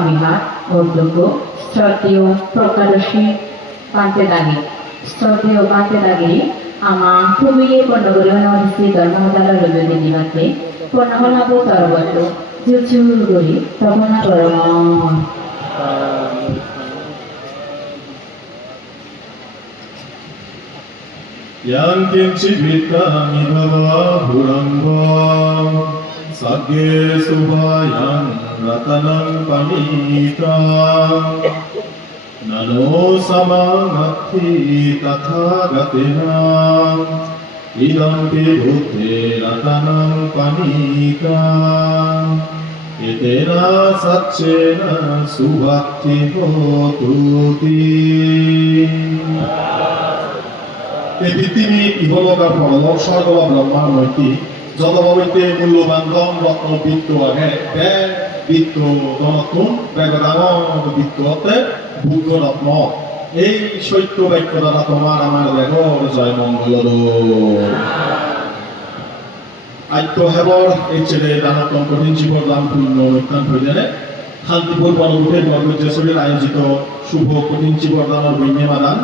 বিভাগ অধ্যক্ষ শ্রদ্ধেয় প্রকাশী পান্তেদাগি শ্রদ্ধেয় পান্তেদাগি আমা খুবই পণ্যগুলি অনবস্থি ধর্মমতালৰ লগে দিবাতে পণ্যহলাবো তৰবত জুচুৰ কৰি তপনা Karam yang kinchit vittami bhava bhurambam sagge subhayam ratanam panitam nano samagati tathagatena idam pi buddhe ratanam panitam etena satchena subhakti hotuti এই পৃথিবী ইহলোক আর পরলোক স্বর্গ বা ব্রহ্মার মধ্যে যতভাবে মূল্যবান ধন রত্ন বৃত্ত আগে ব্যাগ বৃত্ত ধনতুন ব্যাগ ডাঙর বৃত্ত হতে বুদ্ধ রত্ন এই সত্য বাক্য দ্বারা তোমার আমার দেহর জয় মঙ্গল আত্য হেবর এই ছেলে দানতম কঠিন জীবন দান পূর্ণ অনুষ্ঠান হইলে শান্তিপুর বনভূতের বর্গজেশ্বরীর আয়োজিত শুভ কঠিন জীবন দানের বৈন্যমাদান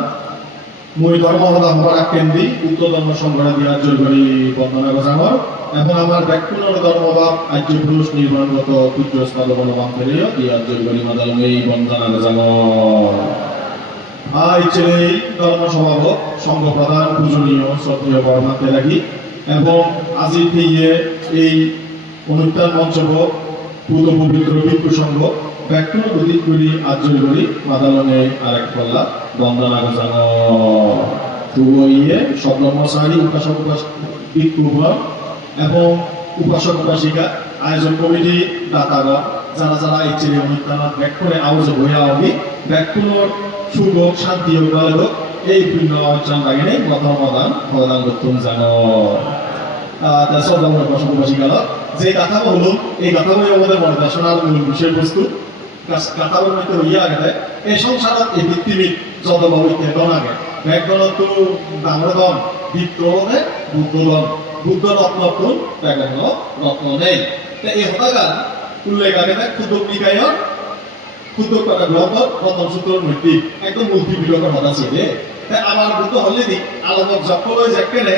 মই ধর্মহদা হবার কেন্দ্রিক উত্তর ধর্ম সংগ্রহ দিয়া জয়গরি বন্দনা গজাঙর এখন আমার ব্যাকুণর ধর্মভাব আর্য পুরুষ নির্মাণগত পুত্র স্পাদবন বান্তরীয় দিয়া জয়গরি মাদালমেই বন্দনা গজাঙর আই ছেলে ধর্ম স্বভাবক সংঘ প্রধান পূজনীয় শ্রদ্ধেয় বর্মাতে লাগি এবং আজির থেকে এই অনুষ্ঠান মঞ্চক পুত পবিত্র ভিক্ষু সংঘ ব্যাকুণ গতি করি আর্যই করি মাদালমে আরেক পাল্লা বন্দনা গজাঙর তুইয়ে সব ব্রহ্মচারী উপাসক ভিক্ষুগণ এবং উপাসক উপাসিকা আয়োজন কমিটি দাতাগণ যারা যারা এই ছেলে অনুষ্ঠানত ব্যাকুণে আওয়াজ হইয়া হবি ব্যাকুণর সুযোগ শান্তি হোক এই পূর্ণ অর্জন লাগে মতামদান প্রদান করতুম জানো সব উপাসক উপাসিকা যে কথা হলো এই কথা বই আমাদের মনোদর্শনার মূল বিষয়বস্তু কাতার মধ্যে হইয়া গেলে এই সংসারত এই পৃথিবীর যত বাবুতে দন আগে ব্যাগদনত ডাঙর দন বিদ্রোহে বুদ্ধ দন বুদ্ধ রত্ন কোন ব্যাগন রত্ন নেই এই হতাগান উল্লেখ আগে ক্ষুদ্র নিকায়র ক্ষুদ্র কথা গ্রন্থ প্রথম সূত্রের মধ্যে একদম মূর্তি বিলোকের হতা ছিল আমার বুদ্ধ হলে দি আলমক জপলৈ যেকেনে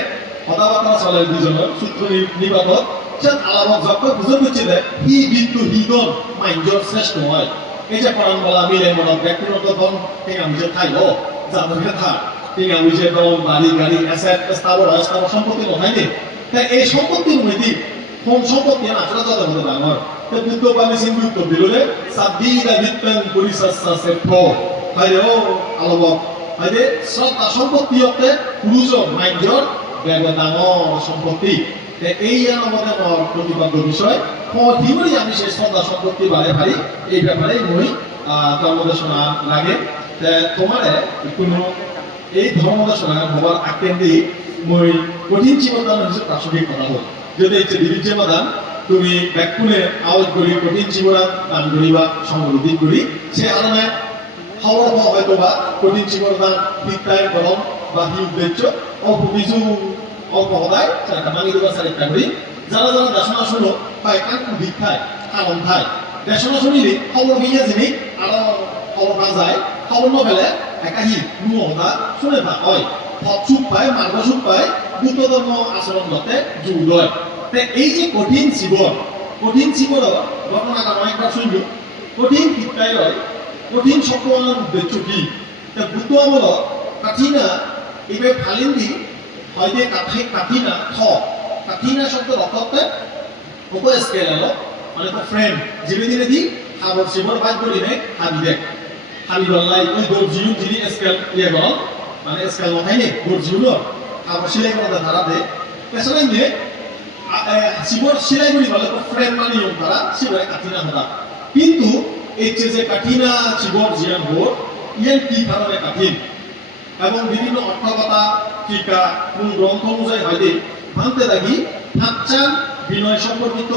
হতাবার্তা চলে দুজনের সূত্র নিবাদক আলামক যত বুঝে বুঝছিল হি বিন্দু হিদন মাইন্ডর শ্রেষ্ঠ হয় এই যে পরাণ বলা মিলে মনত ব্যক্তিগত দন টেঙা বুঝে থাইব যাদেরকে থাক টেঙা বুঝে দম বাড়ি গাড়ি অ্যাসেট স্থাবর অস্থাবর সম্পত্তি নথাই নে তাই এই সম্পত্তির মধ্যে কোন সম্পত্তি আসলে যত হতে ডাঙর তাই বুদ্ধ পানি সিন্ধু উত্তর দিলে সাবিদা বিত্তং পরিসাসা সেফ তাই ও আলামক তাই শ্রদ্ধা সম্পত্তি হতে পুরুষ মাইন্ডর ব্যাগ ডাঙর সম্পত্তি এই আমাদের প্রতিপাদ্য বিষয় কঠিনই আমি সেই শ্রদ্ধা সম্পত্তি বাড়ে ভাই এই ব্যাপারে মই ধর্মদেশনা লাগে তোমার কোনো এই ধর্মদেশনা হবার আকেন্দি মই কঠিন জীবনদান হচ্ছে প্রাসঙ্গিক কথা হল যদি ইচ্ছে দিদির জীবনদান তুমি ব্যাকুণে আওয়াজ করি কঠিন জীবনান দান করি বা সমৃদ্ধি করি সে কারণে খবর হয়তো বা কঠিন জীবনদান বিদ্যায় গরম বা কি উদ্দেশ্য অল্প কিছু অল্প হদায় চারটা মানি দেওয়া চারিটা করি যারা যারা দেশনা শুনো পায় কাকু দীক্ষায় কারণ খায় দেশনা শুনিলে খবর গিয়ে যিনি আরো খবর না যায় খবর না পেলে একাহি নুহদা শুনে পা হয় সুখ পায় মার্গ সুখ পায় বুদ্ধ ধর্ম আচরণ করতে জোর লয় এই যে কঠিন জীবন ঘটনা অনেকবার শুনল কঠিন বিদ্যায় হয় কঠিন সকলের উদ্দেশ্য কি বুদ্ধ আমল কাঠিনা এইভাবে ফালিন দি হয়তো কাঠিনা কাঠিনা শব্দের অর্থতে ওপর স্কেল এলো মানে তো ফ্রেন্ড ধীরে ধীরে দি খাবার জীবন বাদ করি নে হাবি দেখ হাবি বললাই ওই দর্জিউ যিনি স্কেল ইয়ে গল মানে স্কেল নথাই নে দর্জিউ লো খাবার সিলাই করে ধারা দে পেছনে নিয়ে জীবন সিলাই করি বলে তো ফ্রেন্ড মানে তারা শিবাই কাঠিনা হতা কিন্তু এই যে কাঠিনা জীবন জিয়ান হোক ইয়ান কি কারণে কাঠিন এবং বিভিন্ন অর্থকথা টিকা মূল গ্রন্থ অনুযায়ী হয়তো ভাঙতে লাগি ভাবচান বিনয় সম্পর্কিত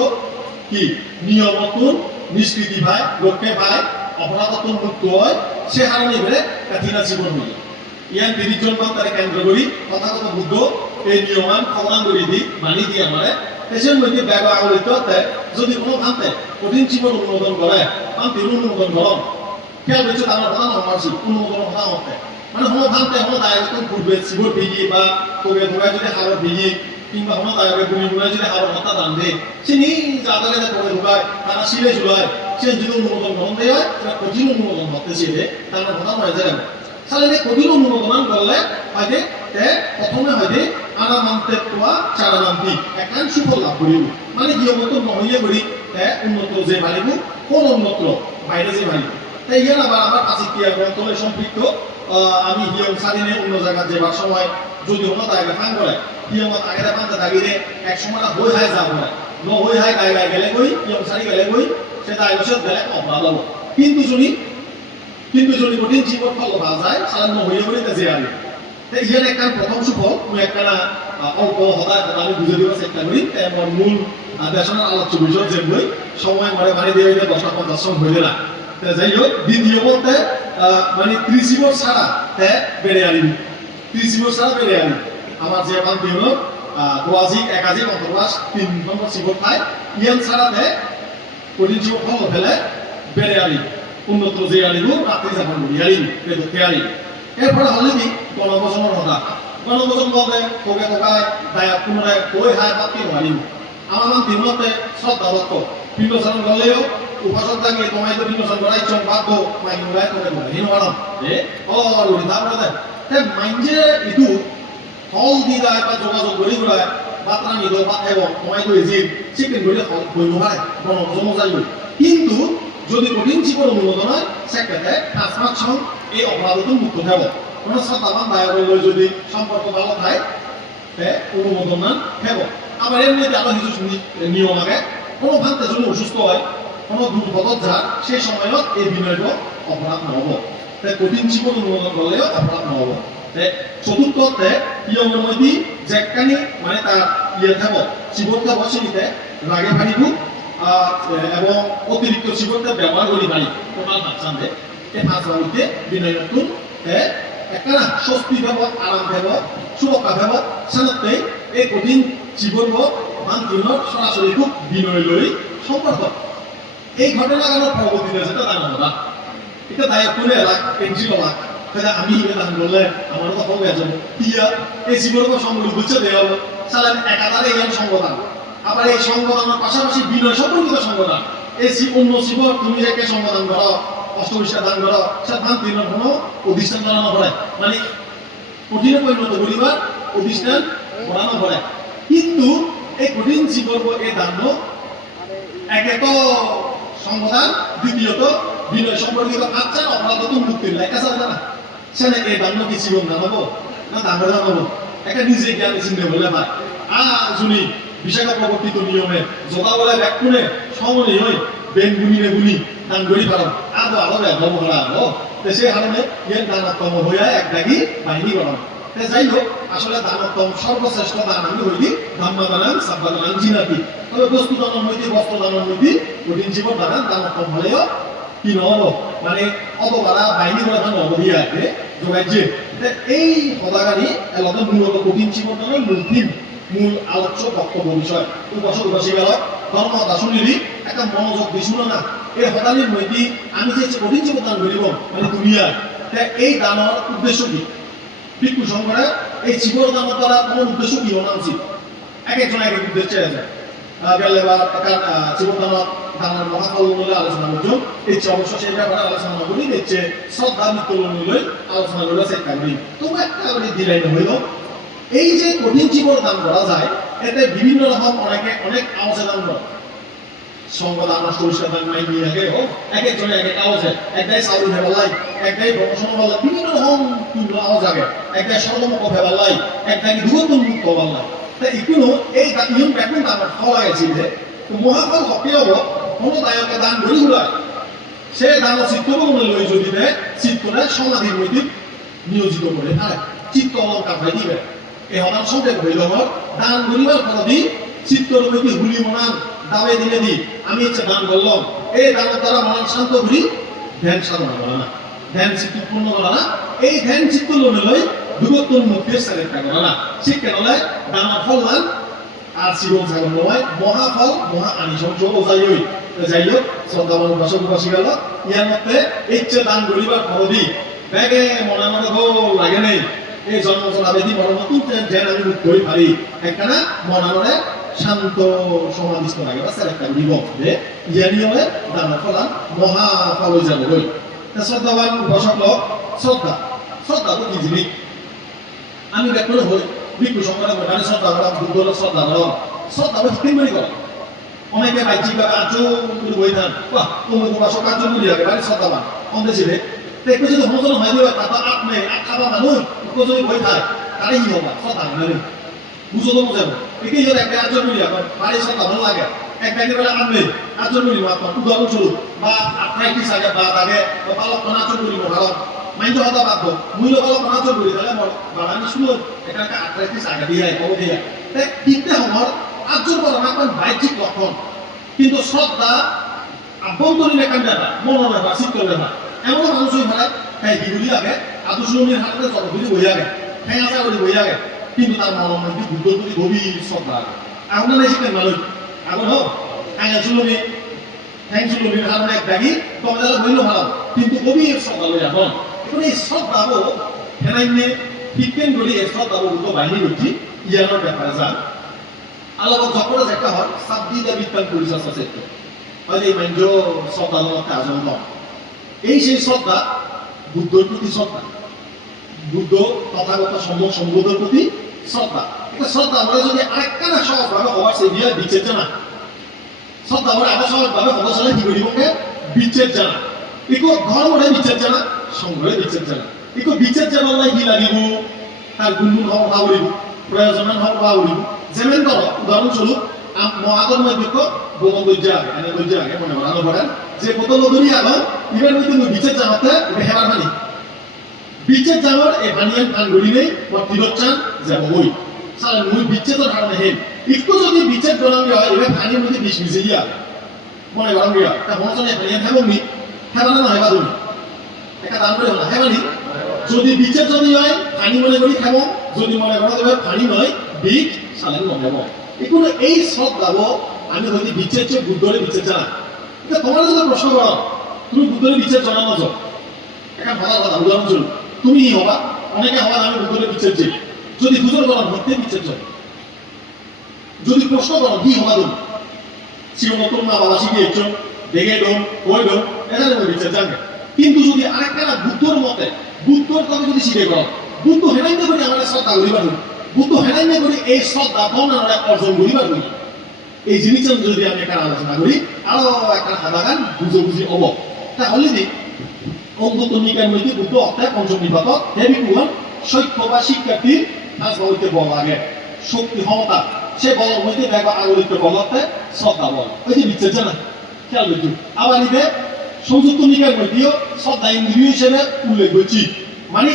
কি নিয়মতুন নিষ্কৃতি ভাই লোককে ভাই অপরাধতুন মুক্ত হয় সে হারণে বেড়ে কাঠিনা জীবন হইল ইয়ান 30 জন মান তারা কেন্দ্র করি তথাগত বুদ্ধ এই নিয়মান খবরান করে দি মানি দিয়ে আমারে এসের মধ্যে ব্যাগ আগলিত যদি কোনো ভাঙতে কঠিন জীবন অনুমোদন করে আমি অনুমোদন করো খেয়াল হচ্ছে তার কথা আমার অনুমোদন কথা হতে মানে হলো ভাবতে হলো তাই একদম পূর্বে শিবর ভিজি বা তোকে তোকে যদি হাড় ভিজি কিংবা হলো তাই গুলি গুলা যদি হাড় হত্যা দান দে সে নিজ জায়গায় তোকে ঢুকায় তারা শিলে ঝুলায় সে যদি অনুমোদন গ্রহণ দেয় সেটা কঠিন অনুমোদন হতে ছিলে তার কথা নয় যে সালে কঠিন অনুমোদন করলে হয়তো প্রথমে হয়তো আনা মানতে তোয়া চারা মানতি একান সুফল লাভ করিব মানে কি মতো নহইয়ে করি উন্নত যে বাড়িব কোন উন্নত বাইরে যে বাড়িব তাই ইয়ার আবার আমার কাছে কি গ্রন্থলে সম্পৃক্ত আমি হিয়ম সারিনে অন্য জায়গা যেবার সময় যদি হলো তাকে ফান করে হিয়ম আগে ফানতে থাকিলে এক সময় হই হাই যাব না ন হই হাই গায়ে গায়ে গেলে কই হিয়ম সারি গেলে কই সেটা আইসত গেলে অপরাধ হবো কিন্তু যদি কঠিন জীবন ফল পাওয়া যায় সাধারণ হইয়া বলি যে আমি ইয়ার একটা প্রথম সুফল মই একটা অল্প হতায় আমি বুঝে দিব চেষ্টা করি আমার মূল দেশনার আলোচ্য বিষয় যে বই সময় মরে পানি দিয়ে 10:50 সম হইলে না যাই হোক দ্বিতীয় বলতে মানে 30 বছর ছাড়া বেড়ে আনি 30 বছর ছাড়া বেড়ে আনি আমার যে বান্তি হলো দোয়াজিক একাধিক অন্তর্বাস 3 নম্বর জীবন পায় ইয়ান ছাড়াতে কঠিন জীবন ফল ফেলে বেড়ে আনি উন্নত যে আনিব রাত্রি যাপন করি আনিব বেদকে আনি এরপরে হলে কি গণভোজনের কথা গণভোজন বলতে তোকে তোকায় দায়া পুনরায় কই হায় পাতি আনিব আমার নাম তিনতে শ্রদ্ধা দত্ত পিণ্ডসারণ করলেও উপাসক থাকে তোমায় তো পিণ্ডসারণ করাই চম বাধ্য মাইন উড়ায় তোকে বলে হিন মানব লড়ি তারপরে মাইনজে ইদু ফল দি যায় বা যোগাযোগ করি ঘুরায় বাত্রা নিদ বাদ এবং তোমায় তো এজি চিকেন করে বইব পারে গণভোজন যাইব কিন্তু যদি কঠিন জীবন অনুমোদন হয় সেক্ষেত্রে 5 মাস সং এই অপরাধত মুক্ত থাকব কোনো শ্রদ্ধাবান দায়বল যদি সম্পর্ক ভালো থাকে অনুমোদন না থাকব আবার এর মধ্যে আরো কিছু নিয়ম আগে কোনো ভান্তে যদি অসুস্থ হয় কোনো দুর্ঘটনা যায় সেই সময়ত এই বিনয়ত অপরাধ নহব তাই কঠিন জীবন অনুমোদন করলেও অপরাধ নহব চতুর্থতে নিয়মের মধ্যে যেখানে মানে তার থাকব জীবন থাকব সেটিতে রাগে পানিব এবং অতিরিক্ত জীবনটা ব্যবহার করি পারি টোটাল বাচ্চান দে এই 5 বাড়িতে বিনয় নতুন একটা স্বস্তি ভাব আরাম ভাব সুরক্ষা ভাব সাথে এই কঠিন জীবন মানতীর্ণ সরাসরি খুব বিনয় লই সম্পর্ক এই ঘটনা কেন পরবর্তীতে যেটা জানা না এটা তাই কোনে লাগ পেন্সিল লাগ তাহলে আমি এটা দান বললে আমার তো হবে যাবে ইয়া এই জীবনকে সম্পর্ক বুঝতে দেওয়া সালান একাধারে এই সংগঠন আবার এই সংগঠনের পাশাপাশি বিনয় সম্পর্কিত সংগঠন এই অন্য জীব তুমি একে সংগঠন করো অষ্টবিশা দান করো সে ধান তিনের কোনো অধিষ্ঠান জানানো পড়ে মানে কঠিন পরিণত করিবার অধিষ্ঠান করানো পড়ে কিন্তু এই কঠিন জীবন এই দান একে তো সংগঠন দ্বিতীয়ত বিনয় সম্পর্কিত আচ্ছা অপরাধ মুক্তির লেখা যাবে না সেখানে এই দান কি জীবন জানাবো না দাম জানাবো একটা নিজে জ্ঞান চিন্তা বলে ভাই শুনি বিশাখা প্রবর্তিত নিয়মে যথা বলে ব্যাকুণে সমনে হই বেন গুনিনে গুনি দান গড়ি পারো আদো আলো ব্যবহার করা আলো সেই কারণে ইয়ার দানোত্তম হইয়া এক দাগি বাহিনী করা যাই হোক আসলে দানোত্তম সর্বশ্রেষ্ঠ দান আমি হইলি ধাম্মা দানান সাব্বা দানান জিনাতি তবে বস্তু দানের মধ্যে বস্ত্র দানের মধ্যে কঠিন জীবন দানান দানোত্তম হলেও কি নহব মানে অত বাড়া বাহিনী করা ধান অবধি আছে যোগাইছে এই পদাগারী এলাকা মূলত কঠিন জীবন দানের মূল থিম মূল আলোচ্য বক্তব্য বিষয় উপাসক উপাসিকারা ধর্ম দাসনীলি একটা মনোযোগ দিছিল না এই হতালির মধ্যে আমি যে কঠিন জীবন দান করিব মানে দুনিয়া এই দানের উদ্দেশ্য কি ভিক্ষু সংঘরে এই জীবন দানের দ্বারা কোনো উদ্দেশ্য কি হওয়া উচিত এক একজন এক এক উদ্দেশ্যে আছে গেলে বা জীবন দানের মহাফল অনুযায়ী আলোচনা করছো ইচ্ছে অবশ্য সেই ব্যাপারে আলোচনা করি ইচ্ছে শ্রদ্ধা মৃত্যু অনুযায়ী আলোচনা করলে চেষ্টা করি তবু একটা করে দিলাই হইল এই যে কঠিন জীবন দান করা যায় এতে বিভিন্ন রকম অনেক আওয়াজে দান করে সংগদান সরিষা দান মাই নিয়ে আগে হোক এক একজনে এক এক আওয়াজে একটাই চাউল ভেবালাই একটাই প্রমোশন বললাই বিভিন্ন রকম আওয়াজ আগে একটাই সর্বমুখ ভেবালাই একটাই দূরত্ব মুক্ত বললাই তাই ইকুনো এই নিয়ম ব্যাকুণ আমার ফল গেছিল যে মহাফল হকে হব কোনো দায়কে দান ধরি ঘুরায় সে দান চিত্তগুলো লই যদি দেয় চিত্তরে সমাধির মধ্যে নিয়োজিত করে থাকে চিত্ত অলঙ্কার ভাই দিবে এই হঠাৎ সংক্ষেপ হইল আমার দান করিবার ফলদি চিত্তর মধ্যে হুলি মনান দাবে দিনে দি আমি ইচ্ছে দান করলাম এই দানের দ্বারা মন শান্ত করি ধ্যান সাধনা করা না ধ্যান চিত্ত পূর্ণ করা না এই ধ্যান চিত্ত লোনে লই দূরত্ব মুক্তির চেষ্টা করা না ঠিক কেন দানের ফল দান আর শিবম সাগর নয় মহাফল মহা আনিসংস যাই হোক শ্রদ্ধাবান উপাসক উপাসিকাল ইয়ার মধ্যে ইচ্ছে দান করিবার ফলদি ব্যাগে মনে মনে লাগে নেই এই জন্ম চলাবেদি মনে মতো যেন আমি মুক্ত হই পারি একখানা মনে মনে শান্ত সমাধিস্থ লাগে বা সেরেক্টা দিব যে ইয়া নিয়মে দান ফলান মহাফল হয়ে যাবে বই শ্রদ্ধাবান উপাসক লোক শ্রদ্ধা তো কি জিনিস আমি ব্যাকুল হই ভিক্ষু সম্প্রদায় ঘটানে শ্রদ্ধা করা বুদ্ধ শ্রদ্ধা তিন মিনিট করা অনেকে বাহ্যিকভাবে আর্য বই থান বাহ অমুক উপাসক আর্য বলি আগে বাড়ি শ্রদ্ধাবান অন্ধে ছিল একটু যদি হমজন হয় দিবে তারপর আপনি খাবা মানুষ একটু যদি বই থাকে তাহলে কি হবা শ্রদ্ধা মানে বুঝো তো বুঝাবো একেই যদি একটা আর্য বলি এখন বাড়ি শ্রদ্ধা ভালো লাগে এক ব্যাগে বেলা আনবে আর্য বলি আপনার উদাহরণস্বরূপ বা আর্থ্রাইটিস আগে বা আগে বা পালক আর্য বলি ভালো মাইন্ড হতা বাধ্য মূল্য ভালো আর্য বলি তাহলে বাড়ানি শুনো এটা একটা আর্থ্রাইটিস আগে দিয়ে কবে দিয়ে তিনটে হমর আর্যর বলা এখন বাহ্যিক লক্ষণ কিন্তু শ্রদ্ধা আভ্যন্তরীণ একটা ব্যাপার মনের ব্যাপার চিত্রের ব্যাপার এমন মানুষ হয়ে ফেলায় হ্যাঁ হিগুলি আগে আদর্শনীর হাতে জলগুলি বই আগে হ্যাঁ আসা করে বই আগে কিন্তু তার মনের মধ্যে বুদ্ধর প্রতি গভীর শ্রদ্ধা আগে এখন না শিখেন মানুষ এখন হোক হ্যাঁ সুলমির কারণে এক ব্যাগি তোমাদের বইল ভালো কিন্তু গভীর শ্রদ্ধা লই এখন এখন এই শ্রদ্ধাবো হেনাইনে বিজ্ঞান করি এই শ্রদ্ধাবো উল্টো বাহিনী করছি ইয়ানোর ব্যাপারে যান আলাদা যখন একটা হয় সাবদিদা বিজ্ঞান পরিচয় আছে হয়তো এই মাইন্ড শ্রদ্ধা মধ্যে আজন এই সেই শ্রদ্ধা বুদ্ধর প্রতি শ্রদ্ধা বুদ্ধ তথাগত সম্যক সম্বোধের প্রতি শ্রদ্ধা এটা শ্রদ্ধা আমরা যদি আরেকটা না সহজভাবে হওয়ার সেই দিয়ে বিচ্ছেদ জানা শ্রদ্ধা আমরা আবার সহজভাবে হওয়ার সাথে কি করি বলতে বিচ্ছেদ জানা ইকো ধর্মরে বিচ্ছেদ জানা সংঘরে বিচ্ছেদ জানা ইকো বিচ্ছেদ জানা নাই কি লাগিব তার গুণগুণ হওয়া ভাবলিব প্রয়োজন হওয়া ভাবলিব যেমন ধরো উদাহরণস্বরূপ মহাধর্ম বিক্ষ বোতল দৈর্য আগে এনে দৈর্য আগে মনে বানানো করেন যে বোতল ধরি আলো ইভেন মধ্যে বিচ্ছেদ জানাতে এটা হেবার মানি বিচ্ছেদ জানার এই বানিয়ান ফান গড়ি নেই বা তিরত চান যাব ওই সারা মুই বিচ্ছেদের ধারণা হেন একটু যদি বিচ্ছেদ গড়ান হয় এবার পানির মধ্যে বিষ মিশে গিয়া মনে গরম গিয়া তা মনে বানিয়ান খাবো নি হেবা না হেবা তুমি একটা দাম করে হলো হেবানি যদি বিচ্ছেদ যদি হয় পানি মনে করি খাবো যদি মনে করা যাবে পানি নয় বিষ সালেন মনে যাবো এখন এই সব দাবো আমি হয়তো বিচ্ছেদ চেয়ে বুদ্ধরে বিচ্ছেদ জানা এটা তোমার যদি প্রশ্ন করো তুমি বুদ্ধরে বিচ্ছেদ জানা না একটা ভালো কথা উদাহরণস্বরূপ তুমি হবা অনেকে হবার আমি বুদ্ধরে বিচ্ছেদ চাই যদি বুঝর করার মধ্যে বিচ্ছেদ চাই যদি প্রশ্ন করো কি হবা তুমি শিব নতুন মা বাবা শিখিয়েছ দেখে ডোম ওই ডোম এখানে বিচ্ছেদ জানবে কিন্তু যদি আরেকটা না বুদ্ধর মতে বুদ্ধর কথা যদি শিখে করো বুদ্ধ হেনাইতে করে আমাদের শ্রদ্ধা করিবার বুদ্ধ হেনাইতে করে এই শ্রদ্ধা তখন আমরা অর্জন করিবার করি এই জিনিসটা যদি আমি একটা আলোচনা করি আরো একটা সাধারণ বুঝি হব তাহলে যে অঙ্গতনিকার মধ্যে বুদ্ধ অর্থাৎ পঞ্চম নিপাতক হেবি কুহন সৈক্য বা শিক্ষার্থীর হইতে বল আগে শক্তি ক্ষমতা সে বলের মধ্যে দেখো আগরিত বল অর্থাৎ শ্রদ্ধা বল ওই যে বিচ্ছেদ জানা খেয়াল করছি আবার ইবে সংযুক্ত নিকার মধ্যেও শ্রদ্ধা ইন্দ্রিয় হিসেবে উল্লেখ করছি মানে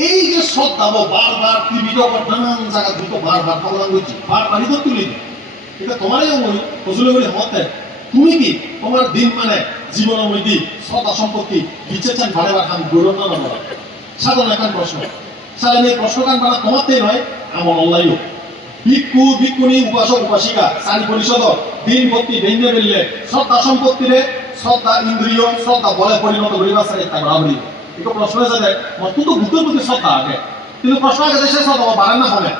এই যে শ্রদ্ধা বারবার টিভিতে নানান জায়গা দুটো বারবার প্রদান করছি বারবারই তো তুলি এটা তোমারই ফজলে বলে হতে তুমি কি তোমার দিন মানে জীবনের মধ্যে শ্রদ্ধা সম্পত্তি বিচ্ছেদ চান বারেবার খান গৌরব না না সাধারণ একটা প্রশ্ন সাধারণ এই প্রশ্নকান বানা তোমারতেই নয় আমার অনলাইনও ভিক্ষু ভিক্ষুণী উপাসক উপাসিকা চারি পরিষদ দিন ভক্তি ভেঙে ফেললে শ্রদ্ধা সম্পত্তিরে শ্রদ্ধা ইন্দ্রিয় শ্রদ্ধা বলে পরিণত করিবার সাথে একটা বরাবরই একটু প্রশ্ন এসে যায় তুই তো বুদ্ধের প্রতি শ্রদ্ধা আগে কিন্তু প্রশ্ন আগে দেশে শ্রদ্ধা বাড়েন না হবে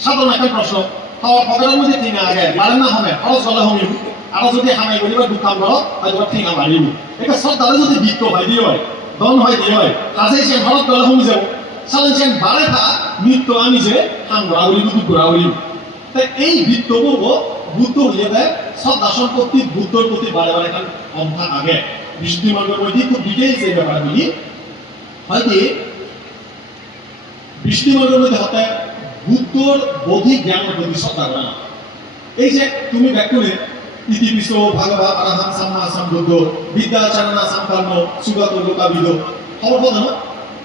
সাধারণ একটা প্রশ্ন পকেটের মধ্যে ঠেঙা আগে বাড়েন না হবে খরচ গলে হমিব আর যদি হামাই করিবার দুঃখাম করো হয়তো ঠেঙা বাড়িব এটা শ্রদ্ধারে যদি বৃত্ত হয় দিয়ে হয় দন হয় দিয়ে হয় কাজে সে ঘরত গলে হমি যাব সালেন সে বাড়ে থা নৃত্য আমি যে হাম ঘোরাঘুরি দুঃখ ঘোরাঘুরি তাই এই বৃত্ত করব বুদ্ধ হইলে দেয় শ্রদ্ধা সম্পত্তি বুদ্ধর প্রতি বারে বারে খান অন্থা আগে বিশুদ্ধি মার্গের মধ্যে খুব ডিটেইলস এই ব্যাপারগুলি হয়তো বিশুদ্ধি মার্গের মধ্যে হতে বুদ্ধর বৌদ্ধিক জ্ঞানের প্রতি শ্রদ্ধা করে না এই যে তুমি ব্যাকুলে ইতিবিশ্ব ভাগবত আরাহাম সাম্মা সম্বুদ্ধ বিদ্যাচারণা সম্পন্ন সুগত লোকাবিদ খবর বলো না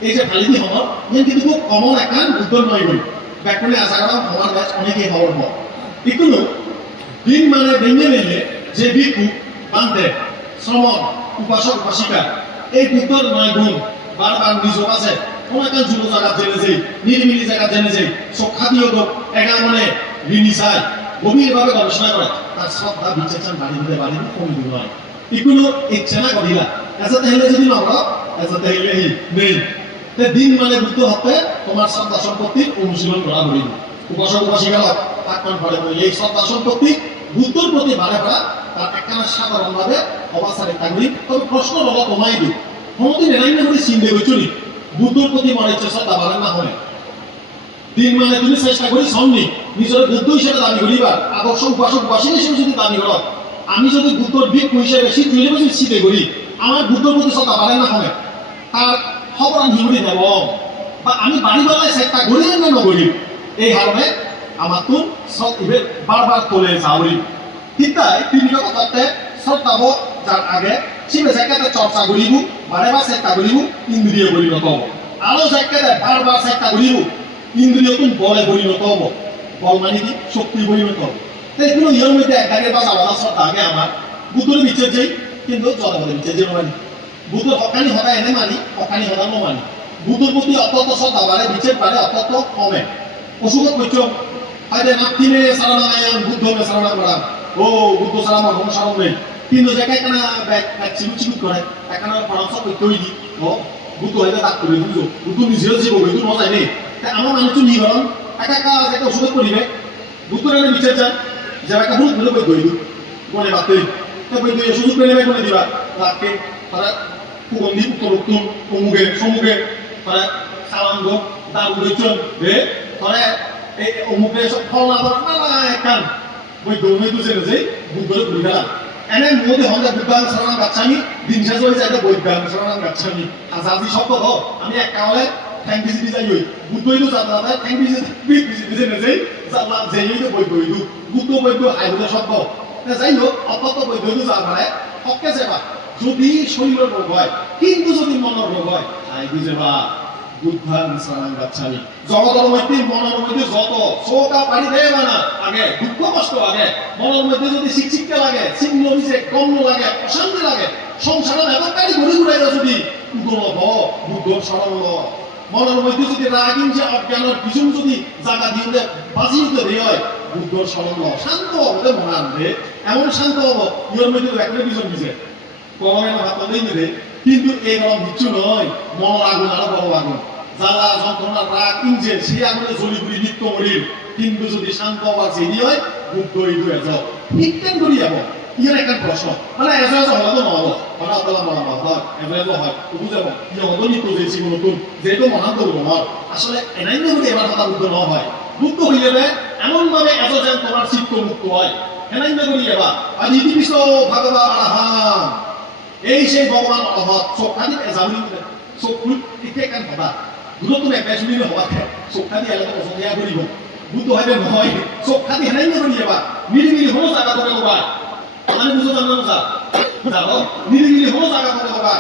এই যে ফালিদি হমর ইয়ে কিন্তু খুব কমন একান বুদ্ধর নয় বই ব্যাকুলে আশা করা হমার ব্যাচ অনেকেই খবর হব এগুলো দিন মানে ভেঙে মেলে যে ভিক্ষু বান্ধে শ্রমণ উপাসক উপাসিকা এই বুদ্ধর নয় গুণ বারবার নিজ আছে কোনো একটা জুলো জায়গা জেনে যাই নিরিমিলি জায়গা জেনে যাই সব খাদিও তো একা মনে ঋণী চাই গভীরভাৱে গৱেষণা কৰে তার শ্রদ্ধা বিচেতন বাড়ি দিতে পারে কমি দিব নয় ইকুনো ইচ্ছে না করিলা এসাতে হেলে যদি নকর এসাতে হেলে নেই তে দিন মানে বুদ্ধ হতে তোমার শ্রদ্ধা সম্পত্তি অনুশীলন করা হইল উপাসক উপাসিকাল থাকমান ফলে এই শ্রদ্ধা সম্পত্তি বুদ্ধর প্রতি বাড়ে করা তার একখানা সাধারণভাবে অবস্থারে থাকবি তবে প্রশ্ন হলো কমাই দিই কোনোদিন এরাই না করে চিন্তা করছো নি বুদ্ধর প্রতি মনে ইচ্ছে শ্রদ্ধা বাড়ে না হলে দিন মানে তুমি চেষ্টা করি সঙ্গে নিজের বুদ্ধ হিসেবে দাবি করিবা আদর্শ উপাসক উপাসিক হিসেবে যদি দাবি করো আমি যদি বুদ্ধর ভিক্ষু হিসেবে শীত হিসেবে যদি শীতে করি আমার বুদ্ধর প্রতি শ্রদ্ধা বাড়ে না হবে তার খবর আমি হিমড়ি দেব বা আমি বাড়ি বেলায় চেষ্টা করি না নকরি এই কারণে আমার তো বারবার তোলে যাওয়ারি ঠিক তাই তিনি কথাতে শ্রদ্ধা যার আগে শিবে জায়গাতে চর্চা করিব বারে বার চেষ্টা করিব ইন্দ্রিয় পরিণত হব আরো জায়গাতে বারবার চেষ্টা করিব ইন্দ্রিয় তুমি বলে পরিণত হব বল মানে কি শক্তি পরিণত হব তাই কোনো ইয়ের মধ্যে এক দাগে বা আলাদা শ্রদ্ধা আগে আমার বুদ্ধর বিচ্ছেদ যাই কিন্তু জনপদের বিচ্ছেদ যে মানি বুদ্ধর হকানি হতা এনে মানি হকানি হতা ন মানি বুদ্ধর প্রতি অত্যন্ত শ্রদ্ধা বাড়ে বিচ্ছেদ বাড়ে অত্যন্ত কমে অসুখত কৈছ হয়তো নাতিনে সারানায়ন বুদ্ধ মে সারানা করা ও বুদ্ধ সারামা কোনো সারণ নেই কিন্তু জায়গায় কেন চিবুক চিবুক করে এখানে পরামর্শ করতে হইনি ও বুদ্ধ হয়তো তাক করে বুঝো বুদ্ধ নিজেও জীব বুদ্ধ মজাই নেই তাই আমার মানুষ নি গরম একা একা একটা ওষুধ করিবে বুদ্ধর এনে বিচার চান যে একটা ভুল ভুল বই দইলু বলে বাতে তো বই দই সুযোগ পেলে বলে দিবা রাখকে তারা কুগন্ধি উত্তরোত্তম অমুকে সমুখে তারা সালাঙ্গ দাম দইছন রে তারা এই অমুকে সব ফল না না একান বই দৌড়ে দুজে যে বুদ্ধর ঘুরে গেলাম এনে মোদে হন্দা বুদ্ধাং শরণাং গাচ্ছামি দিন শেষ হয়ে যায় বৈদ্যাং শরণাং গাচ্ছামি হাজারটি শব্দ আমি এক কালে ঠ্যাং বিজি যাই হই বুদ্ধই তো জানা যায় ঠ্যাং বিজি বিজি না যাই জানা যেই তো বৈদ্য হইলু বুদ্ধ বৈদ্য আইবুদা শব্দ যাই হোক অত্যন্ত বৈদ্য তো যা মানে হককে যাবা যদি শরীরের রোগ হয় কিন্তু যদি মনের রোগ হয় আই বুঝেবা বুদ্ধাং শরণাং গাচ্ছামি জগতের মধ্যে মনের মধ্যে যত শোকা পানি দেয় না আগে দুঃখ কষ্ট আগে মনের মধ্যে যদি শিক্ষিককে লাগে চিহ্ন বিজে গম্য লাগে অশান্তি লাগে সংসারের এতটাই ঘুরে ঘুরে যদি উদল বুদ্ধ সরল মনের মধ্যে যদি রাগিন যে অজ্ঞানের পিছন যদি জায়গা দিয়ে বাজি উঠে দিয়ে হয় বুদ্ধ সরল শান্ত হবে মনে আনবে এমন শান্ত হবো ইয়ের মধ্যে একটা পিছন বিজে কমে না ভাত নেই কিন্তু এই গরম কিচ্ছু নয় মন আগুন আরো বড় আগুন জ্বালা যন্ত্রণা রাগ ইঞ্জে সে আগুনে জ্বলি পুরি নিত্য মরিল কিন্তু যদি শান্ত হওয়ার চেয়ে হয় বুদ্ধ এই দুয়ে যাও ঠিক কেন করি যাব ইয়ার একটা প্রশ্ন মানে এজো এজো হলে তো নহব মানে অতলা মনা হয় এজো এজো হয় তবু যাব ইয়ে হতো নিত্য যে ছিল নতুন যেহেতু মনা করবো নয় আসলে এনাই বলে এবার কথা বুদ্ধ ন হয় বুদ্ধ হইলে এমন ভাবে এজো যেন তোমার চিত্ত মুক্ত হয় এনাই করি এবার আর ইতিবিষ্ট ভাগবা আহাম এই সেই ভগবান অহত চোখানি এজাবলি চোখুল এতিয়া কান হবা দূরত্ব একটা শুনি হবা চোখানি এলাকা পছন্দিয়া করিব বুদ্ধ হইবে নহয় চোখানি হেনাই করি এবার নিরিবিলি হলো জায়গা করে হবা মানে বুঝো জানো না যাও নিরিবিলি হলো জায়গা করে হবা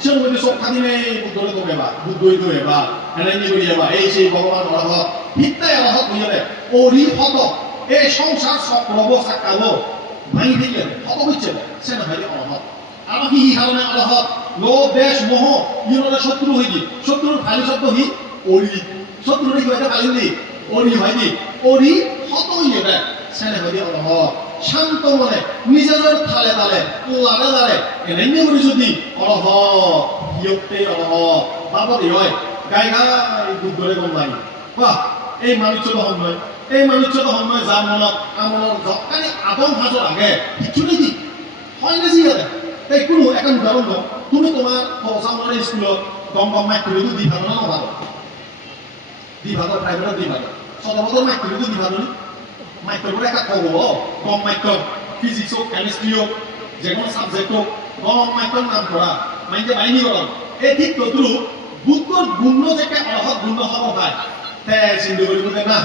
সেন মধ্যে চোখানি নেই বুদ্ধরে তো এবার বুদ্ধই তো এবার হেনাই করি এবার এই সেই ভগবান অহত ভিত্তায় অহত হইলে ওরি হত এই সংসার চক্রব চাকালো ভাঙি দিলে হত হচ্ছে সে না হইলে অহত আমাকে ই কারণে আলাহত লোভ দেশ মোহ ইউনোর শত্রু হইনি শত্রুর ফালি শব্দ হি ওরি শত্রুর কি হইতে পারিনি ওরি হয়নি ওরি হত হইলে বে সেনে হইনি আলাহত শান্ত মনে নিজের থালে তালে লালে লালে এনেই করি যদি আলাহত ইয়তে আলাহত বাবদি হয় গাই গাই বুদ্ধরে গম নাই বাহ এই মানুষ তো হন নয় এই মানুষ তো হন নয় যার মনত আমলৰ যকানি আদম হাজৰ আগে কিছু নেকি হয় না জিয়াদা এই কোনো একটা উদাহরণ দাও তুমি তোমার সামনে স্কুলত গম গম মাইক করে দি ভালো না ভালো দি ভালো প্রাইভেট দি ভালো সদবদর মাইক করে দি ভালো মাইক করে একটা কব গম মাইক ফিজিক্স হোক কেমিস্ট্রি হোক যে কোনো সাবজেক্ট হোক গম মাইকর নাম করা মাইকে বাইনি গরম এই ঠিক তদ্রু বুদ্ধর গুণ যেকে অহত গুণ হব পায় তে চিন্তা করিব না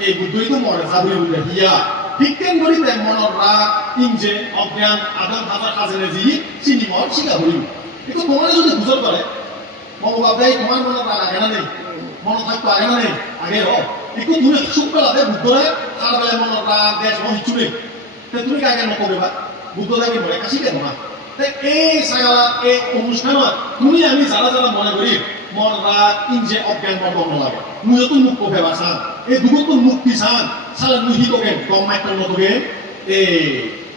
এই বুদ্ধই তো মরে যাবই বলে হিয়া বিজ্ঞান করিতে মনের রাগ ইঞ্জে অজ্ঞান আদম ভাষা কাজে জি চিনি মন শিকা হইব একটু তোমার যদি বুঝল করে মনোভাবে তোমার মনের রাগ আগে না নেই মন থাকতো আগে না নেই আগে হ একটু তুমি সুখ পেলাতে বুদ্ধরে তার বেলা মনের রাগ দেশ মন ইচ্ছু নেই তুমি কাকে নকবে বা বুদ্ধ থাকি মনে কাশি কেন না এই সাগালা এই অনুষ্ঠানত তুমি আমি যারা যারা মনে করি মন রাগ ইঞ্জে অজ্ঞান মন লাগে মুই তো মুক্ত ভেবা চান এই দুগত মুক্তি চান salah nuhi togen gomai tono togen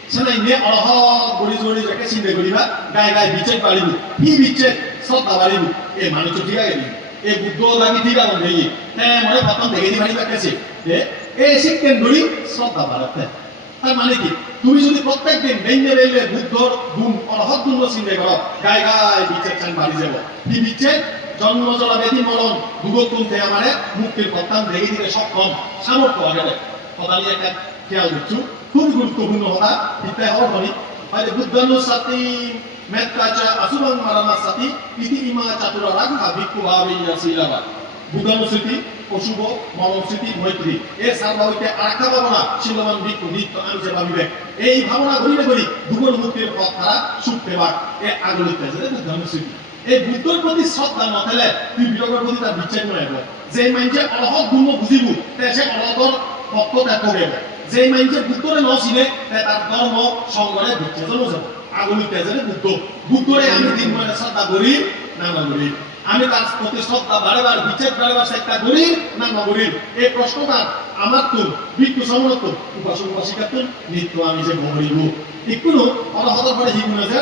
sana ini Allah gori gori jaga sinde gori ba gai bicek balibu hi bicek sota balibu manu cuti ga ini buddho lagi tidak mondei mana patam dege di bali bakase শিখতেন গরি শ্রদ্ধা বাড়াতে তার মানে কি তুমি যদি প্রত্যেক দিন বেঞ্জে বেলে বুদ্ধর গুণ অরহত গুণ চিন্তা করো গায় গায় বিচেক চান বাড়ি যাব কি বিচেক জন্ম জলা বেদি মরণ দুগো কুমতে আমারে মুক্তির পত্তান ভেঙে দিতে সক্ষম সামর্থ্য আগে কথা নিয়ে একটা খেয়াল দিচ্ছু খুবই গুরুত্বপূর্ণ কথা বিদ্যায় হওয়ার ধনী হয়তো বুদ্ধানুসাতি মেত্তাচা আসুবাং মারামাসাতি ইতি ইমা চাতুরা রাগা ভিক্ষু ভাবে ইয়াসিলাবা বুদ্ধানুসৃতি অশুভ মনস্মৃতি মৈত্রী সারবা হইতে আরেকটা ভাবনা শিলমান ভিক্ষু নিত্য আমি যে ভাবিবে এই ভাবনা ঘুরিলে ঘুরি দুগর মুক্তির পথ তারা ছুটতে পার আগলিতে যে বুদ্ধানুসৃতি এই বুদ্ধর প্রতি শ্রদ্ধা নথেলে তুই বিরোধের প্রতি তার বিচ্ছেদ নয় যে মাইন্ডে অলহত গুণ বুঝিবু সে অলহতর ভক্ত ত্যাগ করবে যে মাইন্ডে বুদ্ধরে নচিনে তার ধর্ম সংগরে বিচ্ছেদ যাব আগলিতে যে বুদ্ধরে আমি দিন মানে শ্রদ্ধা করি না করি আমি তার প্রতি শ্রদ্ধা বারেবার বিচার বারেবার চেষ্টা করি না করি এই প্রশ্নটা আমার তো ভিক্ষু সমর্থ উপাসক উপাসিকার তো নিত্য আমি যে ভরিব একটু অরহতর পরে হিগুণ আছে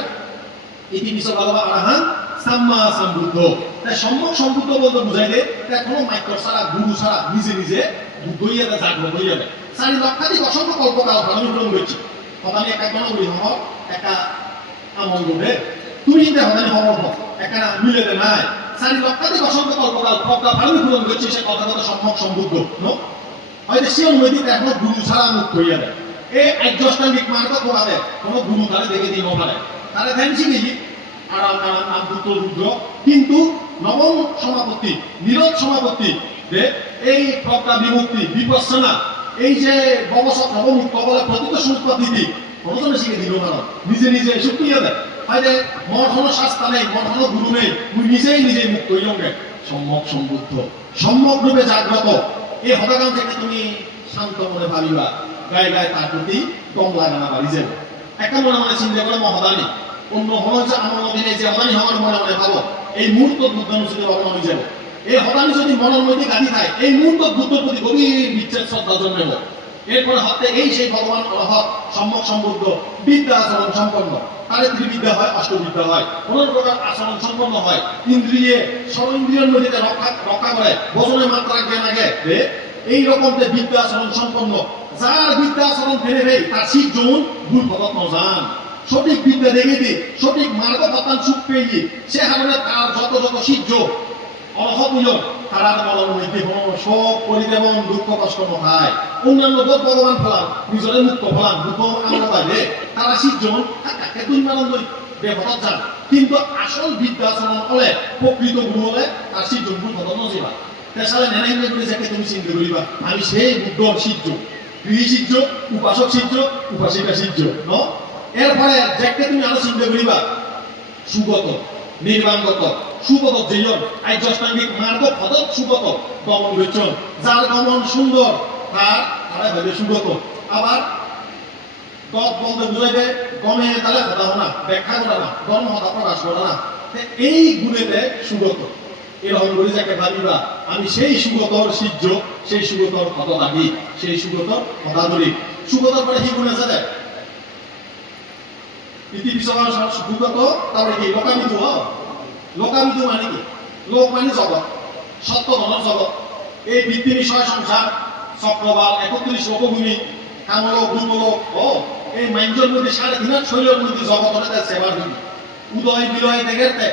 ইতি বিশ্ব ভাগবা আরাহান সাম্মা সম্বুদ্ধ তাই সম্যক সম্বুদ্ধ বলতে বুঝাই দে তাই কোনো মাইক্র ছাড়া গুরু ছাড়া নিজে নিজে বুদ্ধ হইয়া যায় জাগ্রত হইয়া যায় 4 লক্ষাধিক অসংখ্য কল্পকাল প্রাণীগ্রহণ করছি কথা আমি একটা গণগুলি হব একটা আমল করবে তুই যে হদানি হব একটা মিলে দে নাই 4 লক্ষাধিক অসংখ্য কল্পকাল প্রজ্ঞা প্রাণীগ্রহণ করছি সে কথা কথা সম্যক সম্বুদ্ধ হয়তো সে অনুমতি এখন গুরু ছাড়া মুক্ত হইয়া যায় এই আর্যষ্টাঙ্গিক মার্গ করা দেয় কোনো গুরু তারে দেখে দিন পারে তারে ধ্যান শিখেছি আরাম আরাম নাম দুটো রুদ্র কিন্তু নবম সমাপত্তি নিরোধ সমাপত্তি এই প্রজ্ঞা বিমুক্তি বিপස්සনা এই যে ববসৎ নবমুক্ত বলে প্রতীত সুৎপত্তি কোনোজনে শিখে দিল না নিজে নিজে শুকিয়ে দেয় হয়তো মঠ হলো শাস্তা নেই মঠ হলো গুরু নেই তুই নিজেই মুক্ত হইলঙ্গে সম্যক সম্বুদ্ধ সম্যক রূপে জাগ্রত এই হতাকাম থেকে তুমি শান্ত মনে ভাবিবা গায়ে গায়ে তার প্রতি দম লাগানা বাড়ি যাবে একটা মনে মনে চিন্তা করে মহদানি অন্য হলো যে আমার মনে যে হদানি হওয়ার মনে মনে ভাবো এই মুহূর্ত বুদ্ধানুসৃতি ভাবনা হয়ে যাবে এই হদানি যদি মনের মধ্যে গাঁথি থাকে এই মুহূর্ত বুদ্ধর প্রতি গভীর বিচ্ছেদ শ্রদ্ধা জন্মেব এরপরে হাতে এই সেই ভগবান অরহত সম্যক সম্বুদ্ধ বিদ্যা আচরণ সম্পন্ন তারে ত্রিবিদ্যা হয় অষ্টবিদ্যা হয় কোন প্রকার আচরণ সম্পন্ন হয় ইন্দ্রিয়ে সর্বেন্দ্রিয়ের মধ্যে রক্ষা করে বচনে মাত্রা জ্ঞান আগে এই রকম যে বিদ্যা আচরণ সম্পন্ন যার বিদ্যা আচরণ ফেলে ফেলে তার শীত জমুন ভুল পথত নজান সঠিক বিদ্যা দেখে দি সঠিক মার্গ পতান সুখ পেয়ে সে হারণে তার যত শীত অরহত মিলন তারা মনের মধ্যে কোনো শোক পরিদেবন দুঃখ কষ্ট নয় অন্যান্য বোধ ভগবান ফেলাম নিজরে মুক্ত ফেলাম দুঃখ আমরা পাইলে তারা শীতজন তাকে দুই আনন্দ ব্যবহার যান কিন্তু আসল বিদ্যাচরণ হলে প্রকৃত গুরু হলে তার শীতজন ভুল কথা নজিবা তেসালে নেনাই করে যাকে তুমি চিন্তা করিবা আমি সেই বুদ্ধর শীত গৃহী শীত উপাসক শীত উপাসিকা শীত ন এরপরে যাকে তুমি আরো চিন্তা করিবা সুগত নির্বাণগত সুগত যেজন আর্যষ্টাঙ্গিক মার্গ পদত সুগত গমন গচ্ছন যার গমন সুন্দর তারা ভেবে সুগত আবার গত বলতে বুঝাই দেয় গমে তাহলে হতা না ব্যাখ্যা করা না ধর্ম হতা প্রকাশ করা না এই গুণেতে সুগত এরকম করে যাকে ভাবিবা আমি সেই সুগতর সিদ্ধ সেই সুগতর হত লাগি সেই সুগতর হতাধরি সুগতর পরে কি গুণ আছে দেখ ইতি বিশ্বমান সুগত তারপরে কি লোকামিতু মানে কি লোক মানে জগৎ সত্য ধনর জগৎ এই বৃত্তি বিষয় সংসার চক্রবাল 31 লোকভূমি কামলোক ভূমলোক এই মাইন্ডের মধ্যে 3.5 শৈলের মধ্যে জগতের তার সেবার ভূমি উদয় বিলয় দেখে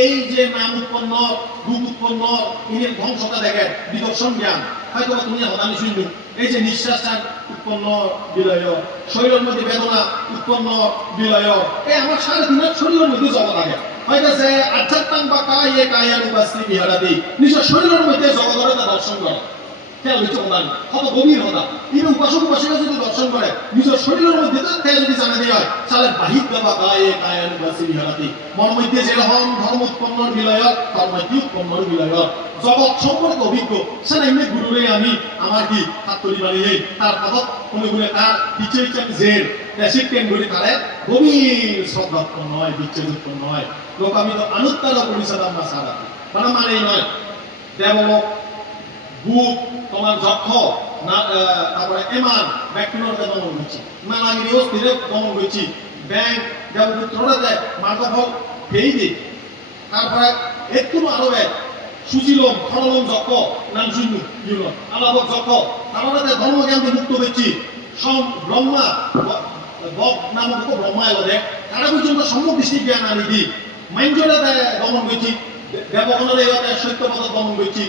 এই যে নাম উৎপন্ন রূপ উৎপন্ন ইনের ধ্বংসতা দেখে বিদর্শন জ্ঞান হয়তো তুমি হতানি শুনবে এই যে নিঃশ্বাসটা উৎপন্ন বিলয় শরীরের মধ্যে বেদনা উৎপন্ন বিলয় এই আমার 3.5 শরীরের মধ্যে জগৎ আগে হয়তো আধ্যাত্মিক বা কায়ে কায়ানুবাসী বিহারাদি নিজের শরীরের মধ্যে জগতের দর্শন করে খেয়াল হচ্ছে হতানি কত গভীর হতা এই উপাসক উপাসিকা যদি দর্শন করে নিজের শরীরের মধ্যে তো যদি জানা দিয়ে হয় তাহলে বাহিক বা কায়ে কায়ানুবাসী বিহারাদি মন মধ্যে যেরকম ধর্ম উৎপন্নর বিলয় তার মধ্যে উৎপন্নর বিলয় জগৎ সম্পর্কে অভিজ্ঞ সেটা এমনি গুরুরে আমি আমার কি হাততলি বানিয়ে তার পদক অনুগুণে তার পিছিয়ে জের শিক্ষেন গুলি তারে গভীর শ্রদ্ধা উৎপন্ন হয় বিচ্ছেদ উৎপন্ন হয় লোক আমি তো আনুত্তার পরিষদাম না সারা মানে নয় দেবলোক ভূত তোমার যক্ষ না তারপরে এমান ব্যক্তিগত দমন করছি মানাগিরি অস্থিরে দমন করছি ব্যাংক দেবপুত্ররা মার্গফল পেয়ে দিই তারপরে একটু আরবে সুচিলম খরলম যক্ষ নাম শূন্য ইউন আলাবক যক্ষ তারা ধর্মজ্ঞান মুক্ত হচ্ছি সম ব্রহ্মা বক নামক ব্রহ্মা এলো দেখ তারা পর্যন্ত সম্মুখ দৃষ্টি জ্ঞান আনি দি মাইন্ডটা দমন করছি দেবগণের এতে সত্যপথ দমন করছি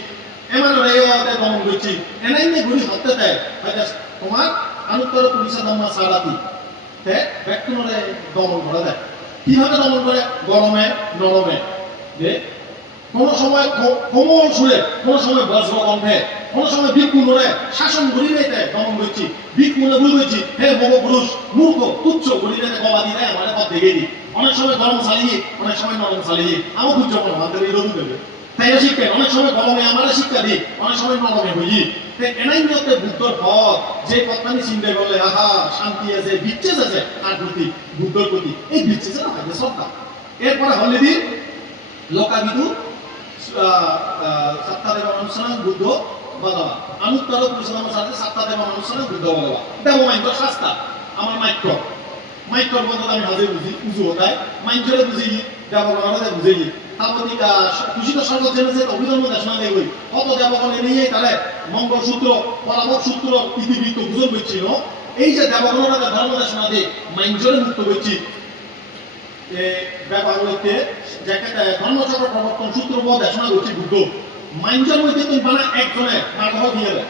এমানের এতে দমন করছি এনাই নিয়ে ঘুরি হতে দেয় হয়তো তোমার আনুত্তর পুলিশের দম্মা সারাতি তে ব্যক্তিগণে দমন করে দেয় কিভাবে দমন করে গরমে নরমে যে কোনো সময় কোমল সুরে কোনো সময় বজ্র কণ্ঠে কোনো সময় বিক্ষুণে শাসন গরিবেতে দমন করছি বিক্ষুণে ভুল করছি হে মহাপুরুষ মূর্খ তুচ্ছ গরিবেতে গবাদি দেয় আমার পথ দেখে দিই অনেক সময় গরম চালিয়ে অনেক সময় নরম চালিয়ে আমার খুব যখন আমাদের এই রোদ দেবে তাই শিক্ষা অনেক সময় গরমে আমরা শিক্ষা দিই অনেক সময় নরমে হই এনাই নিয়তে বুদ্ধর পথ যে পথখানি চিন্তা করলে আহা শান্তি আছে বিচ্ছেদ আছে তার প্রতি বুদ্ধর প্রতি এই বিচ্ছেদ আছে সরকার এরপরে হলিদি লোকাবিদু সত্তাদেব মানুষের বুদ্ধ বলবা আনুত্তর পুরুষের সাথে সত্তাদেব মানুষের বুদ্ধ বলবা দেব মাইন্ড শাস্তা আমার মাইক্র বলতে আমি হাজে বুঝি উজু হতায় মাইন্ডরে বুঝি দেবগণে বুঝি তারপর দূষিত স্বর্গ জেনেছে অভিধর্ম দেশনা দেখবই কত দেবগণে নিয়ে তাহলে মঙ্গলসূত্র পরামক সূত্র ইতিবৃত্ত বুঝন করছিল এই যে দেবগণরা ধর্ম দেশনা দিয়ে মাইন্ডরে মুক্ত করছি ব্যাপারগুলোকে ধর্মচক্র প্রবর্তন সূত্র দেশনা করছি বুদ্ধ মাইন্ডের মধ্যে তুমি বানা একজনে মার্গ দিয়ে দেয়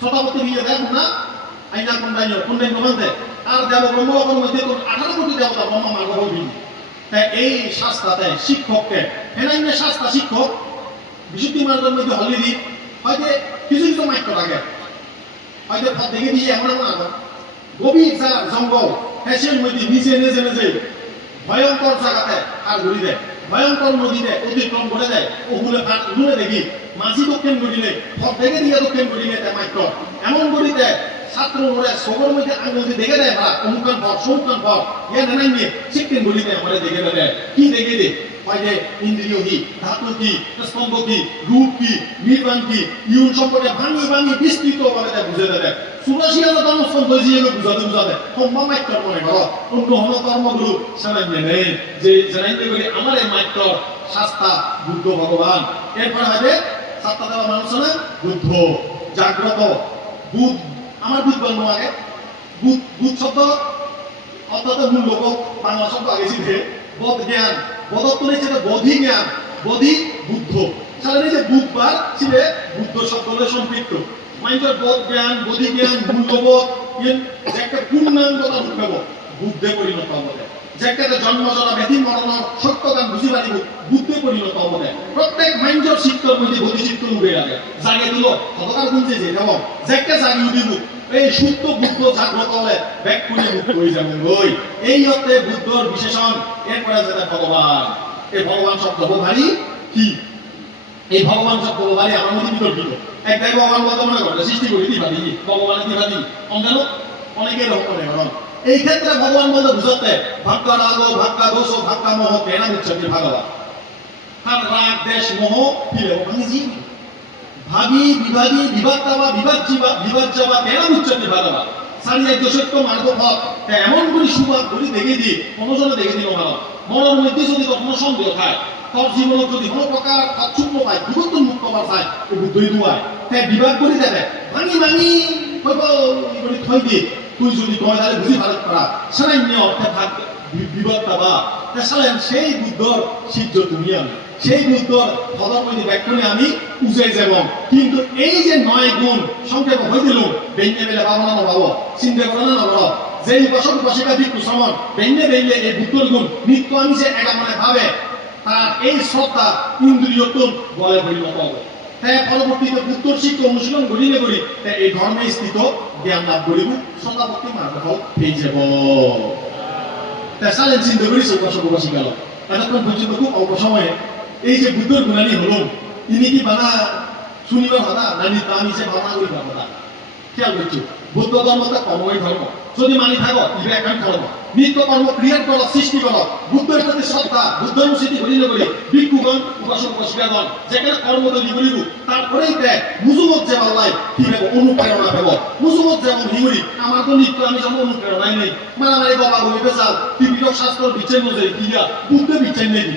শতাব্দী দিয়ে দেয় না আইনা কোনটাই নবান্তে আর দেবব্রহ্মগণের মধ্যে তুমি 18 কোটি দেবতা ব্রহ্ম মার্গ দিয়ে তাই এই শাস্ত্রাতে শিক্ষককে হেনাইনে শাস্ত্রা শিক্ষক বিশুদ্ধি মার্গের মধ্যে হলিদি হয়তো কিছু কিছু মাইক্য লাগে হয়তো পথ দেখে দিয়ে এমন এমন আগে গভীর জঙ্গল ফ্যাশন মধ্যে নিচে নেজে নেজে ভয়ঙ্কর জায়গাতে আর ঘুরি দেয় ভয়ঙ্কর নদীতে অতিক্রম করে দেয় ওগুলো দূরে দেখি মাঝি দক্ষিণ গড়িলে পথ দেখে দিয়ে দক্ষিণ গড়িলে মাইক্য এমন গড়িতে ছাত্র ওরা সবর মধ্যে আঙুল দেখে দেয় বা অমুকান পর সমুকান পর ইয়া নানাই নিয়ে শিক্ষিন গড়িতে আমাদের দেখে দেয় কি দেখে দে হয় যে ইন্দ্রিয় কি ধাতু কি স্তম্ভ কি রূপ কি নির্বাণ কি ইউন সম্পর্কে ভাঙি ভাঙি বিস্তৃত ভাবে বুঝে দেয় সুরাশি হাজার ধর্মস্কন্ধ জিয়ে বুঝাতে সম্ভব মাইক্য মনে করো অন্য হন কর্মগুলো সেনাই নেই যে জানাই বলি আমার এই মাইক্য শাস্তা বুদ্ধ ভগবান এরপরে হবে সাতটা দেওয়া মানুষ না বুদ্ধ জাগ্রত বুধ আমার বুধ বলবো আগে বুধ শব্দ অর্থাৎ মূল লোক বাংলা শব্দ আগে শিখে বোধ জ্ঞান বোধত্ব নেই সেটা বোধি জ্ঞান বোধি বুদ্ধ তাহলে এই যে বুধবার ছিলে বুদ্ধ শব্দ সম্পৃক্ত মাইন্ডের বোধ জ্ঞান বোধি জ্ঞান মূল্যবোধ যে একটা পূর্ণাঙ্গতা রূপ পাব বুদ্ধে পরিণত হবে যে একটা জন্ম জরা ব্যাধি মরণ সত্য গান বুঝি পারিব বুদ্ধে পরিণত হবে প্রত্যেক মাইন্ডের শিক্ষক মধ্যে বোধি শিক্ষক উঠে যাবে জাগে দিল কতকাল গুনছে যে এবং যে একটা জাগিয়ে দিব এই শুদ্ধ বুদ্ধ জাগ্রত হলে ব্যাক করে মুক্ত হয়ে যাবে ওই এই হচ্ছে বুদ্ধর বিশেষণ এরপরে যেটা ভগবান এই ভগবান শব্দ ভারী কি এই ভগবান শব্দ ভারী আমার মধ্যে বিতর্কিত একটাই ভগবান বলতে মনে করে সৃষ্টি করি দিবাদি ভগবানের দিবাদি অঙ্গান অনেকের রকম কারণ এই ক্ষেত্রে ভগবান বলতে বুঝতে ভাগ্য রাগ ভাগ্য দোষ ভাগ্য মোহ কেনা উচ্চতি ভাগবা আর রাগ দেশ মোহ ফিরে ভাঙি ভাবি বিভাগী বিভাগতাবা বিভাগ যাবা কেনা উচ্চতি ভাগবা সারিয়া দোষত্ব মার্গ পথ এমন করে সুবাদ করে দেখে দিই কোনোজনে দেখে দিল ভালো মনের মধ্যে যদি কখনো সন্দেহ খায় তোর জীবনত যদি কোনো প্রকার তাৎসুম্য পায় বিভক্ত মুক্ত হবার চায় ও বুদ্ধই দুয়ায় তাই বিভাগ করে দেবে ভাঙি ভাঙি থই দিয়ে তুই যদি গয়দারে বুঝি ভারত করা সেটাই নিয়ে অর্থে ভাগ বিভক্তা বা সালেন সেই বুদ্ধর সিদ্ধ তুমি আমি সেই বুদ্ধর ধর্ম মধ্যে ব্যাখ্যানে আমি উজে যাব কিন্তু এই যে 9 গুণ সংক্ষেপ হয়ে দিল বেঞ্জে বেলে ভাবনা না ভাবো চিন্তা করে না ভাবো যে উপাসক উপাসিকা ভিক্ষু শ্রমণ বেঞ্জে বেলে এই বুদ্ধর গুণ নিত্য আমি যে একামনে ভাবে তার এই শ্রদ্ধা ইন্দ্রিয়তন বলে পরিণত হবে তাই পরবর্তীতে বুদ্ধর শিক্ষা অনুশীলন করিলে করি তাই এই ধর্মে স্থিত জ্ঞান লাভ করিব সদাপত্তি মার্গ পেয়ে যাব তাই সালেন চিন্তা করি উপাসক উপাসিকা এতক্ষণ পর্যন্ত খুব অল্প সময়ে এই যে বুদ্ধর গুণানী হল ইনি কি বানা শুনিবার কথা না আমি সে ভাবনা করি কথা খেয়াল করছো বুদ্ধ ধর্মতে কর্মই ধর্ম যদি মানি থাকো ইবে এখন কর্ম নিত্য কর্ম ক্রিয়েট করো সৃষ্টি করো বুদ্ধের প্রতি শ্রদ্ধা বুদ্ধ অনুসৃতি করিলে করি ভিক্ষুগণ উপাসক উপাসিকাগণ যেখানে কর্ম তৈরি করিব তারপরেই দেখ মুজুমত যে পাল্লাই কি ভেব অনুপ্রেরণা ভেব মুজুমত যেমন হিউরি আমার তো নিত্য আমি যেমন অনুপ্রেরণাই নেই মানে আমার এই বাবা গরিবে চাল ত্রিপিটক শাস্ত্র বিচ্ছেন মজে দিয়া বুদ্ধে বিচ্ছেন নেই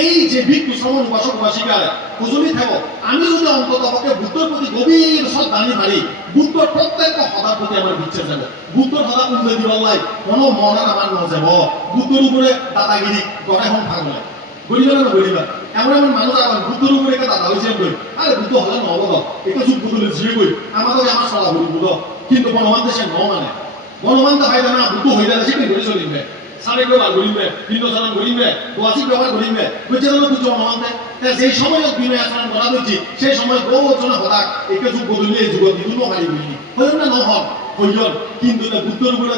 এই যে ভিক্ষু শ্রমণ উপাসক উপাসিকা খুঁজুনি থাকো আমি যদি অন্তত পক্ষে বুদ্ধের প্রতি গভীর শ্রদ্ধানি মারি বুদ্ধর প্রত্যেক হতার প্রতি আমার বিচ্ছেদ যাবে বুদ্ধর হতা উল্লে দিবার লাই কোনো মনের আমার ন যাব বুদ্ধর উপরে দাদাগিরি গড়াই হন থাকবে গরিবা না গরিবা এমন এমন মানুষ আবার বুদ্ধর উপরে একটা দাদা হয়েছে কই আরে বুদ্ধ হলে নহব এটা যুগ বদলে ঝিরে কই আমাদের আমার সলা বলি বুদ্ধ কিন্তু বনমান দেশে ন মানে বনমান তো হয় না বুদ্ধ হয়ে যাচ্ছে কি করে চলিবে সারে ব্যবহার করিবে হিন্দুস্থান করিবে ওয়াসি ব্যবহার করিবে বুঝছে না বুঝছো মহান্তে যে সময় বিনয় আচরণ করা হয়েছে সেই সময় বহু অর্চনা হতাক একে যুগ বদলিয়ে যুগ বিভিন্ন হারি বলিনি হইল না নহব হইল কিন্তু বুদ্ধর উপরে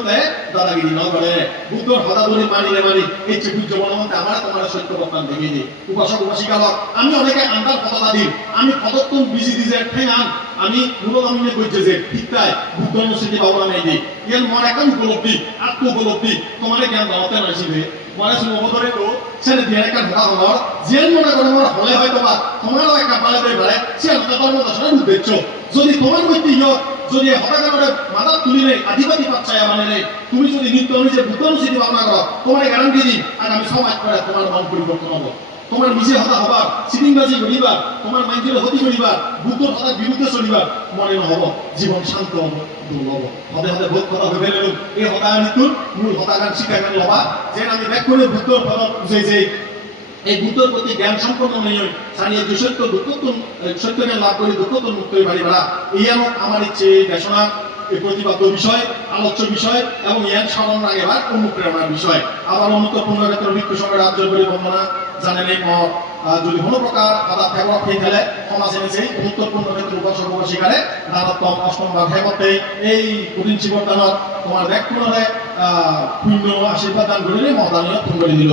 দাদাগিরি ন করে বুদ্ধর হতা ধরে মানিলে মানি এই যে পূজ্য মহান্তে আমার তোমার সত্য বর্তমান দেখে যে উপাসক উপাসিকা লোক আমি অনেকে আন্দার কথা দিই আমি কতক্ষণ বিজি দিছে ঠেঙান আমি মূলগামিনে কইছে যে ঠিকটাই বুদ্ধ অনুসৃতি ভাবনা নেই যে এর মন এখন উপলব্ধি আত্ম উপলব্ধি তোমার জ্ঞান দাওয়াতে নাইছিবে মনে সুমধরে তো সেটা দিয়ে একটা ঢোকা হল যে মনে করে আমার হলে হয়তো বা তোমারও একটা পালে দিয়ে পারে সে হতাকার মতো আসলে উদ্দেশ্য যদি তোমার মধ্যে যদি হতাকার মাথা তুলি নেই আধিপতি পাচ্ছায় মানে নেই তুমি যদি নিত্য নিজে বুদ্ধ অনুসৃতি ভাবনা করো তোমার গ্যারান্টি দিই আগামী সমাজ করে তোমার মন পরিবর্তন হবো তোমার নিজে হতা হবার সিটিংবাজি করিবার তোমার মাইন্ডের হতি করিবার বুদ্ধর হতার বিরুদ্ধে চলিবার মনে নহব জীবন শান্ত হব দুর্লভ হতে হতে বহুত কথা ভেবে নিলাম এই হতাগান মৃত্যুর মূল হতাগান শিক্ষাগান লবা যে আমি ব্যাক করে বুদ্ধর ফলত বুঝে যে এই বুদ্ধর প্রতি জ্ঞান সম্পন্ন নেই স্থানীয় যে সত্য সত্য জ্ঞান লাভ করে দুঃখতন মুক্ত হয়ে বাড়ি বেড়া এই আমার ইচ্ছে দেশনা এই প্রতিপাদ্য বিষয় আলোচ্য বিষয় এবং ইয়ান স্মরণ আগেবার অনুপ্রেরণার বিষয় আবার অনুত্তরপূর্ণ ক্ষেত্রে ভিক্ষু সঙ্গে রাজ্য পরিবর্তনা জানেন এই মত যদি কোনো প্রকার আদা ফেবরক হয়ে গেলে সমাজ এনেছে অনুত্তরপূর্ণ ক্ষেত্রে উপাসক উপাসিকারে দানত্তম অষ্টম বা ফেবরতে এই কঠিন জীবনদানত তোমার ব্যক্তিগত পুণ্য আশীর্বাদ দান করিলে মতানীয় তুমি করে দিল